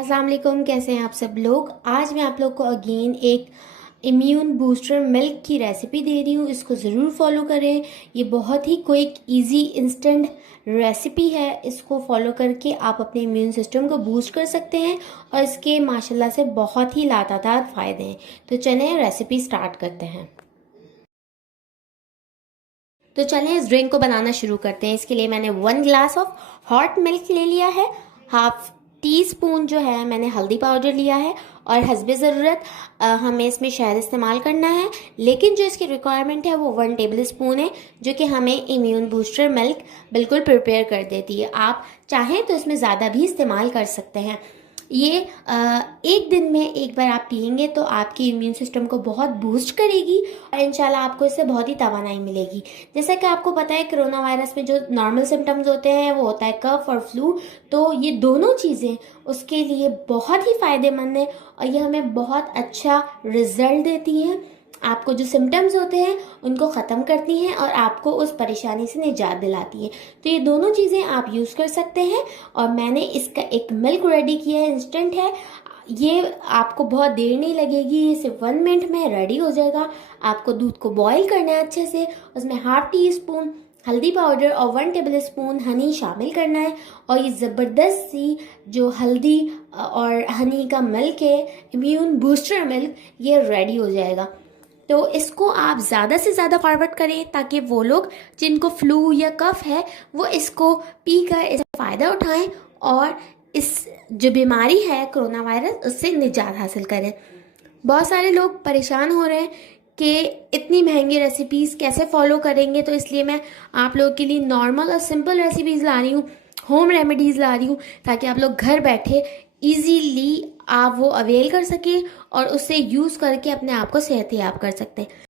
अस्सलाम वालेकुम, कैसे हैं आप सब लोग। आज मैं आप लोग को अगेन एक इम्यून बूस्टर मिल्क की रेसिपी दे रही हूँ। इसको ज़रूर फॉलो करें। ये बहुत ही क्विक इजी इंस्टेंट रेसिपी है। इसको फॉलो करके आप अपने इम्यून सिस्टम को बूस्ट कर सकते हैं और इसके माशाल्लाह से बहुत ही लातादार फ़ायदे हैं। तो चलें रेसिपी स्टार्ट करते हैं। तो चलें इस ड्रिंक को बनाना शुरू करते हैं। इसके लिए मैंने 1 ग्लास ऑफ हॉट मिल्क ले लिया है। हाफ टी स्पून जो है मैंने हल्दी पाउडर लिया है और हस्बे ज़रूरत हमें इसमें शहद इस्तेमाल करना है। लेकिन जो इसकी रिक्वायरमेंट है वो 1 टेबल स्पून है, जो कि हमें इम्यून बूस्टर मिल्क बिल्कुल प्रिपेयर कर देती है। आप चाहें तो इसमें ज़्यादा भी इस्तेमाल कर सकते हैं। ये एक दिन में एक बार आप पियेंगे तो आपकी इम्यून सिस्टम को बहुत बूस्ट करेगी और इंशाल्लाह आपको इससे बहुत ही तवानाई मिलेगी। जैसा कि आपको पता है, कोरोना वायरस में जो नॉर्मल सिम्टम्स होते हैं वो होता है कफ और फ्लू। तो ये दोनों चीज़ें उसके लिए बहुत ही फ़ायदेमंद है और ये हमें बहुत अच्छा रिजल्ट देती हैं। आपको जो सिम्टम्स होते हैं उनको ख़त्म करती हैं और आपको उस परेशानी से निजात दिलाती हैं। तो ये दोनों चीज़ें आप यूज़ कर सकते हैं। और मैंने इसका एक मिल्क रेडी किया है, इंस्टेंट है। ये आपको बहुत देर नहीं लगेगी, ये सिर्फ 1 मिनट में रेडी हो जाएगा। आपको दूध को बॉईल करना है अच्छे से, उसमें हाफ टी स्पून हल्दी पाउडर और 1 टेबल स्पून हनी शामिल करना है। और ये ज़बरदस्त सी जो हल्दी और हनी का मिल्क है, इम्यून बूस्टर मिल्क, ये रेडी हो जाएगा। तो इसको आप ज़्यादा से ज़्यादा फॉरवर्ड करें ताकि वो लोग जिनको फ्लू या कफ है वो इसको पीकर इसका फ़ायदा उठाएं और इस जो बीमारी है कोरोना वायरस उससे निजात हासिल करें। बहुत सारे लोग परेशान हो रहे हैं कि इतनी महंगी रेसिपीज़ कैसे फॉलो करेंगे, तो इसलिए मैं आप लोगों के लिए नॉर्मल और सिंपल रेसिपीज़ ला रही हूँ, होम रेमेडीज़ ला रही हूँ, ताकि आप लोग घर बैठे इजीली आप वो अवेल कर सकें और उससे यूज़ करके अपने आप को सेहतयाब कर सकते हैं।